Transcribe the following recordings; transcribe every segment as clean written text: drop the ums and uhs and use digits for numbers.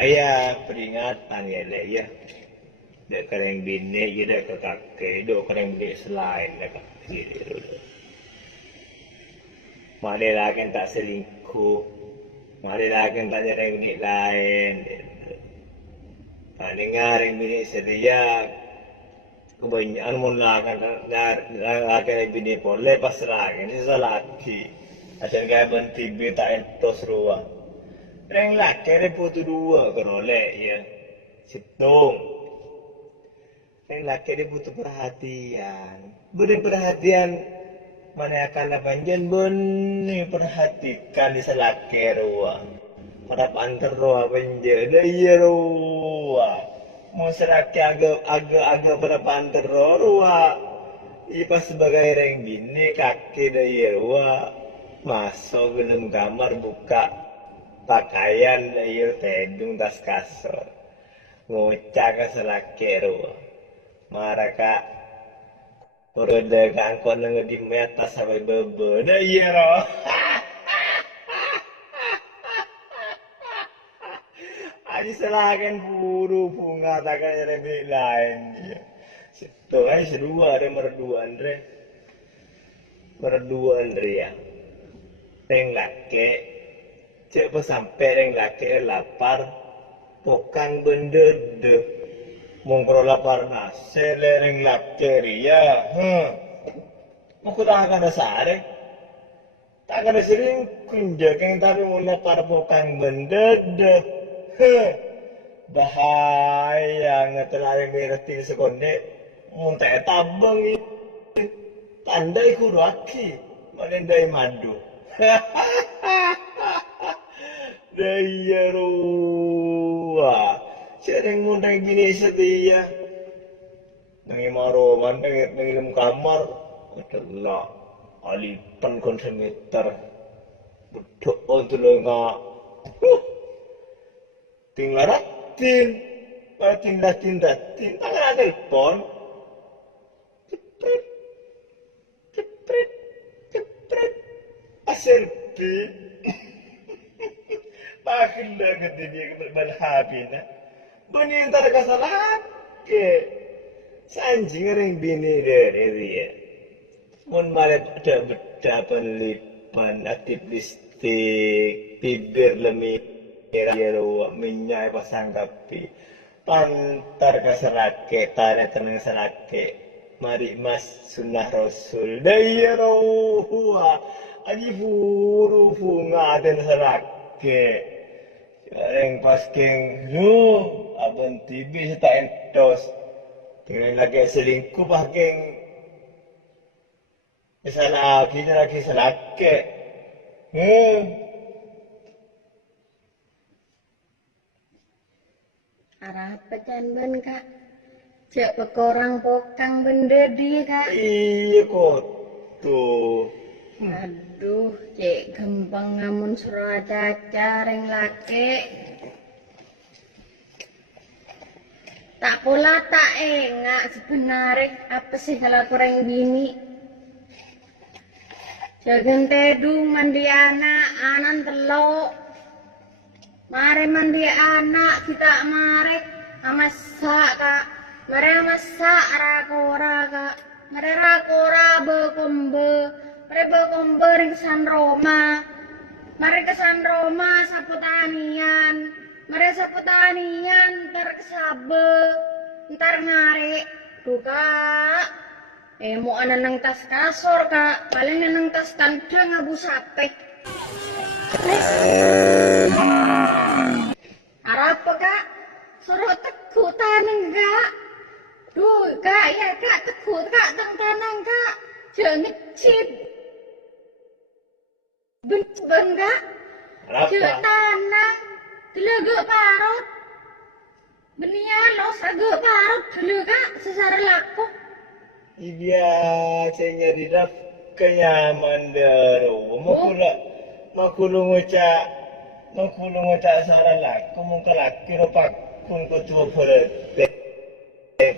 Ayah peringatan ya le ya. Dek kereng bini kita ke kakek, dok kereng bini selain dek kakek dulu. Mana lagi tak selingkuh, mana lagi tak ada bini lain. Dengar bini sedia kebanyakan mula kan lagi bini boleh pas lagi ini lagi. Asyik kaya benti beta entos ruang. Reng laki reputu dua kerole ya. Situng. Reng laki dia butuh perhatian. Beri perhatian mana akan panjen beni perhatikan di selaki ruang. Pada panter ruang penje iya ruang. Mau selaki agak pada panter ruang. Ipas sebagai reng bini kaki daya ruang. Masuk ke dalam kamar buka pakaian daya tedung tas kasur. Ngocak ke selaki ruang. Marah kak, udah kangkon nengok di metas sampai bebe, dah iya roh. Aji selakan buru bunga takkan lebih lain dia. Situ aja sedua ada merduan ya. Reng laki, cek sampai reng laki lapar, pokang benda deh. Mongkro lapar nasi lereng lakteria, mau tak akan dasar, tak akan sering kunjung tapi mau lapar bukan benda deh, bahaya ngetelari ngerti sekonde, mau tak tabang itu, tandai kuraki, menendai madu, daya ruah. Sering mundang gini setia. Nangi maroman, nangi dalam kamar. Adalah alipan konsemeter. Bedok untuk lengah. Tinggal ratin. Ratin. Tangan ada telepon. Cepret. Aserbi. Pakailah ke dia berhabis. Bani entar kesalahan ke sanjing ring bini dia. Mun maret ada bedapan lipan aktif listrik bibir lemir yero minyak pasang kapi pantar keselake tarik tenang selake mari mas sunnah rasul dayero huwa aji buru bunga dan selake Reng pasking lu abang tibi tak entos dengan lagi selingkuh pasking salah kita lagi selake arah pecan ben kak cek pekorang pokang benda di kak iya kok tuh aduh cek gempang ngamun surah caca reng laki tak pula tak enggak sebenarnya apa sih kalau kurang gini jagan tedung mandi anan telok mare mandi anak kita mare amasak kak mare amasak rakora kak mare rakora bekombe mare bekombe ring San Roma mare ke San Roma sapu tanian mare sapu tanian ntar kesabe ntar mare tuh kak mau nang tas kasur kak paling nang tas kandang abu sape harap kak suruh tekuk taneng kak duh kak ya kak tekuk kak teng taneng kak jangan cip ben kak jangan tanang telegak parut benian lo sagak parut dulu kak sesara laku iya saya nyari dap kenyaman daru makulu ngucak saran laku mungkin laki rupak pun kutu berarti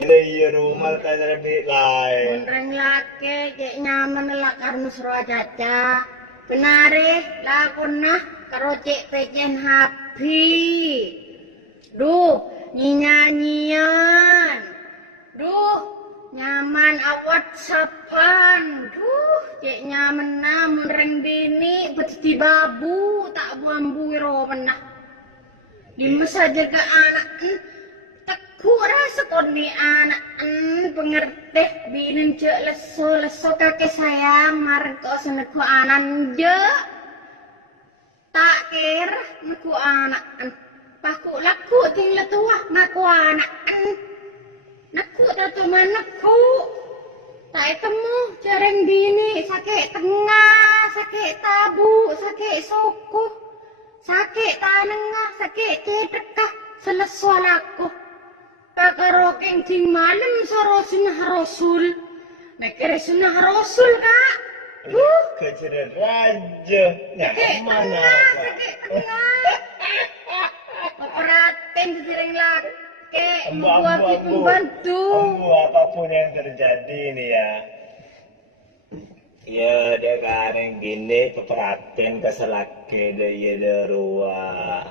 iya rumah tak ada lebih lain Reng laki cek nyaman lah karena suruh caca benare lah kunah karo cek pecen habi Duh, nyanyian. Duh, nyaman awat sapan. Duh, cek nyaman namun reng dini betiti babu tak buambu ro menah. Dimasa jaga anak teku rasa koni anak pengerteh binin cek leso kakek saya mareng ko seneku anan je tak kira naku anak paku laku tinggal tua naku anak naku tatu manaku tak temu jarang bini sakit tengah sakit tabu sakit suku sakit tanengah sakit tekah selesai aku kakak kencing malam soro sunnah rasul mikir sunnah rasul kak Kecil raja nyaman apa perhatiin sering laki membuat pembantu apapun yang terjadi nih ya ya dia kareng gini perhatiin keselaki dia ruah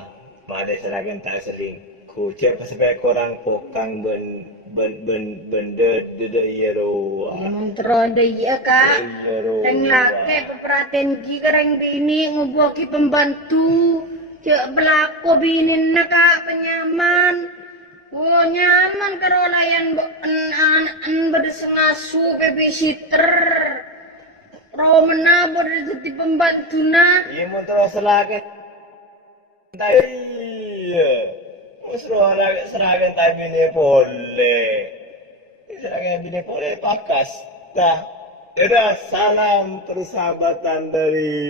mana selakin tak selingkuh cek sampai kurang pokang benda dia ruah mentro dia kak yang laki perhatiin jika reng bini ngebuaki pembantu cek berlaku binin kak penyaman oh nyaman kalau layan bersengasu babysitter romena berdeti pembantu na iya mau terus selakin iya seragam tapi ini boleh seragam ini boleh pakas dah salam persahabatan dari